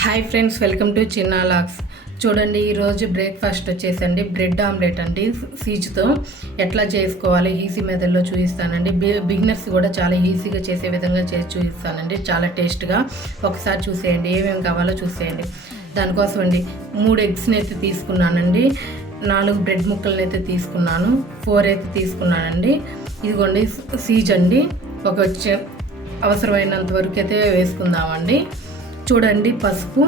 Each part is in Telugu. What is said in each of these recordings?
హాయ్ ఫ్రెండ్స్ వెల్కమ్ టు చిన్న లాక్స్. చూడండి ఈరోజు బ్రేక్ఫాస్ట్ వచ్చేసండి. బ్రెడ్ ఆమ్లెట్ అండి. సీజ్తో ఎట్లా చేసుకోవాలి ఈజీ మెథడ్లో చూపిస్తానండి. బిగినర్స్ కూడా చాలా ఈజీగా చేసే విధంగా చేసి చూపిస్తానండి. చాలా టేస్ట్గా ఒకసారి చూసేయండి. ఏమేమి కావాలో చూసేయండి. దానికోసం అండి మూడు ఎగ్స్ని అయితే తీసుకున్నానండి. నాలుగు బ్రెడ్ ముక్కలను అయితే తీసుకున్నాను. ఫోర్ అయితే తీసుకున్నానండి. ఇదిగోండి సీజ్ అండి. ఒక వచ్చే అవసరమైనంత వరకు అయితే వేసుకుందామండి. చూడండి పసుపు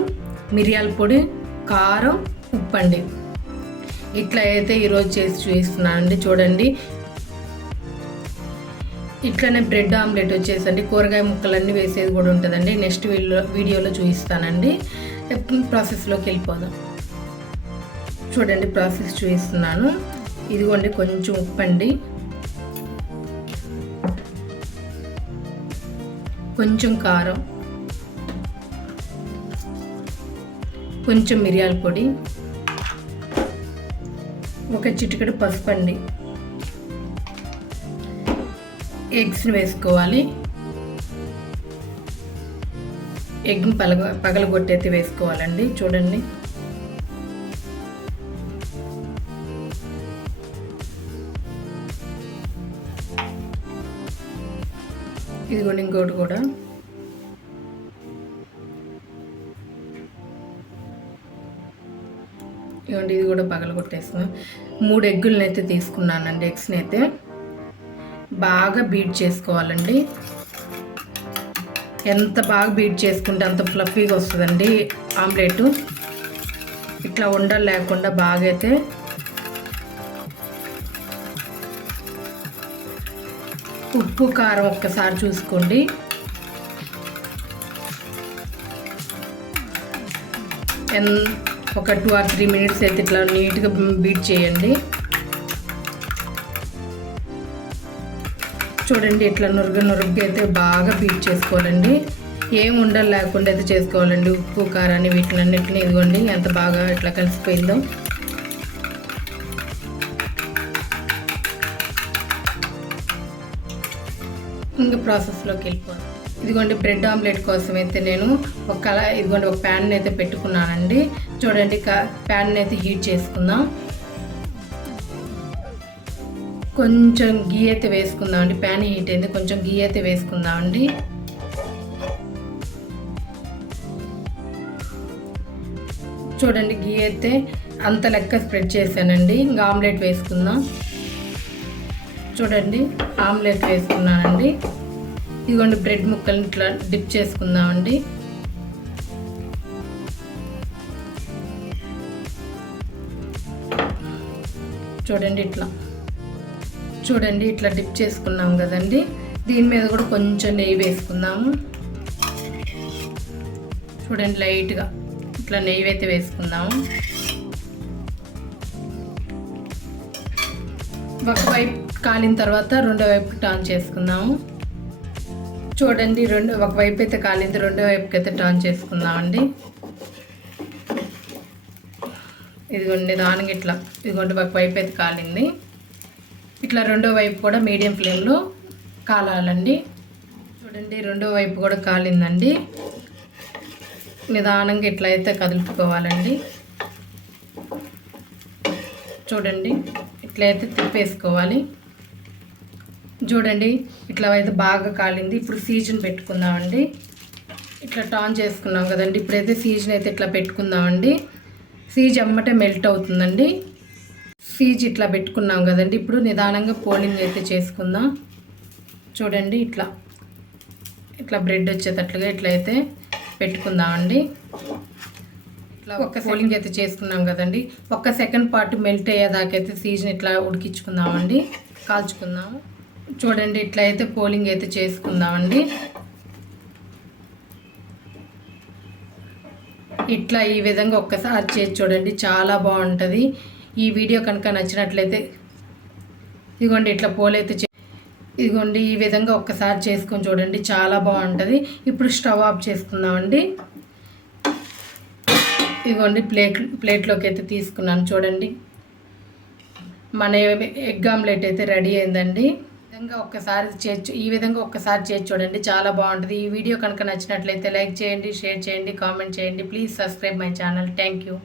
మిరియాల పొడి కారం ఉప్పు అండి ఇట్లా అయితే ఈరోజు చేసి చూపిస్తున్నానండి చూడండి. ఇట్లనే బ్రెడ్ ఆమ్లెట్ వచ్చేసండి కూరగాయ ముక్కలన్నీ వేసేది కూడా ఉంటుందండి. నెక్స్ట్ వీడియో వీడియోలో చూపిస్తానండి. ప్రాసెస్లోకి వెళ్ళిపోదాం. చూడండి ప్రాసెస్ చూపిస్తున్నాను. ఇదిగోండి కొంచెం ఉప్పండి. కొంచెం కారం. కొంచెం మిరియాల పొడి ఒక చిటికెడు పసుపు అండి ఎగ్స్ని వేసుకోవాలి. ఎగ్ని పలగ పగలగొట్టయితే వేసుకోవాలండి. చూడండి. ఇదిగోండి ఇంకోటి కూడా. ఇవ్వండి ఇది కూడా పగలగొట్టేసుకున్నాం మూడు ఎగ్గులను అయితే తీసుకున్నానండి ఎగ్స్ని అయితే. బాగా బీట్ చేసుకోవాలండి. ఎంత బాగా బీట్ చేసుకుంటే అంత ఫ్లఫీగా వస్తుందండి ఆమ్లెట్. ఇట్లా ఉండలు లేకుండా బాగా అయితే ఉప్పు కారం ఒక్కసారి చూసుకోండి. ఎన్ ఒక టూ ఆర్ త్రీ మినిట్స్ అయితే ఇట్లా నీట్గా బీట్ చేయండి. చూడండి ఇట్లా నురుగు నురుగ్గా అయితే బాగా బీట్ చేసుకోవాలండి. ఏం ఉండలు లేకుండా అయితే చేసుకోవాలండి. ఉప్పు కారాన్ని వీటిలన్నింటినీ ఇదిగోండి ఎంత బాగా ఇట్లా కలిసిపోయిందో. ఇంకా ప్రాసెస్లోకి వెళ్ళిపోదాం. ఇదిగోండి బ్రెడ్ ఆమ్లెట్ కోసం అయితే నేను ఒక కల ఇదిగోండి ఒక ప్యాన్ అయితే పెట్టుకున్నానండి. చూడండి ప్యాన్ అయితే హీట్ చేసుకుందాం. కొంచెం గీ అయితే వేసుకుందామండి. ప్యాన్ హీట్ అయింది. కొంచెం గీ అయితే వేసుకుందామండి. చూడండి గీ అయితే అంత లెక్క స్ప్రెడ్ చేశానండి. ఇంకా ఆమ్లెట్ వేసుకుందాం. చూడండి ఆమ్లెట్ వేసుకున్నానండి. ఇదిగోండి బ్రెడ్ ముక్కల్ని ఇట్లా డిప్ చేసుకుందామండి. చూడండి ఇట్లా. చూడండి ఇట్లా డిప్ చేసుకున్నాం కదండి. దీని మీద కూడా కొంచెం నెయ్యి వేసుకుందాము. చూడండి లైట్గా ఇట్లా నెయ్యి అయితే వేసుకుందాము. ఒక వైపు కాలిన తర్వాత రెండో వైపు టాన్ చేసుకుందాము. చూడండి రెండు ఒక వైపు అయితే కాలింది రెండో వైపుకి అయితే టర్న్ చేసుకుందామండి. ఇదిగోండి దానికి ఇట్లా ఇదిగోండి ఒక వైపు అయితే కాలింది. ఇట్లా రెండో వైపు కూడా మీడియం ఫ్లేమ్లో కాలాలండి. చూడండి రెండో వైపు కూడా కాలిందండి. నిదానంగా ఇట్లా అయితే కదులుపుకోవాలండి. చూడండి ఇట్లా అయితే తిప్పేసుకోవాలి. చూడండి ఇట్లా అయితే బాగా కాలింది. ఇప్పుడు సీజన్ పెట్టుకుందామండి. ఇట్లా టాన్ చేసుకున్నాం కదండి. ఇప్పుడైతే సీజన్ అయితే ఇట్లా పెట్టుకుందామండి. సీజ్ అమ్మటే మెల్ట్ అవుతుందండి. సీజ్ ఇట్లా పెట్టుకున్నాం కదండి. ఇప్పుడు నిదానంగా పోలింగ్ అయితే చేసుకుందాం. చూడండి ఇట్లా. ఇట్లా బ్రెడ్ వచ్చేటట్లుగా ఇట్లా అయితే పెట్టుకుందామండి. ఇట్లా ఒక్క పోలింగ్ అయితే చేసుకున్నాం కదండి. ఒక్క సెకండ్ పార్ట్ మెల్ట్ అయ్యేదాకైతే సీజన్ ఇట్లా ఉడికించుకుందామండి. కాల్చుకుందాము చూడండి ఇట్లా అయితే పోలింగ్ అయితే చేసుకుందామండి. ఇట్లా ఈ విధంగా ఒక్కసారి చేసి చూడండి చాలా బాగుంటుంది. ఈ వీడియో కనుక నచ్చినట్లయితే ఇదిగోండి ఇట్లా పోలైతే చే ఇదిగోండి ఈ విధంగా ఒక్కసారి చేసుకొని చూడండి చాలా బాగుంటుంది. ఇప్పుడు స్టవ్ ఆఫ్ చేసుకుందామండి. ఇదిగోండి ప్లేట్ ప్లేట్లోకి అయితే తీసుకున్నాను చూడండి. మన ఎగ్ ఆమ్లెట్ అయితే రెడీ అయిందండి. విధంగా ఒక్కసారి చేర్చు ఈ విధంగా ఒక్కసారి చేసి చూడండి. చాలా బాగుంటుంది. ఈ వీడియో కనుక నచ్చినట్లయితే లైక్ చేయండి షేర్ చేయండి కామెంట్ చేయండి. Please subscribe my channel. Thank you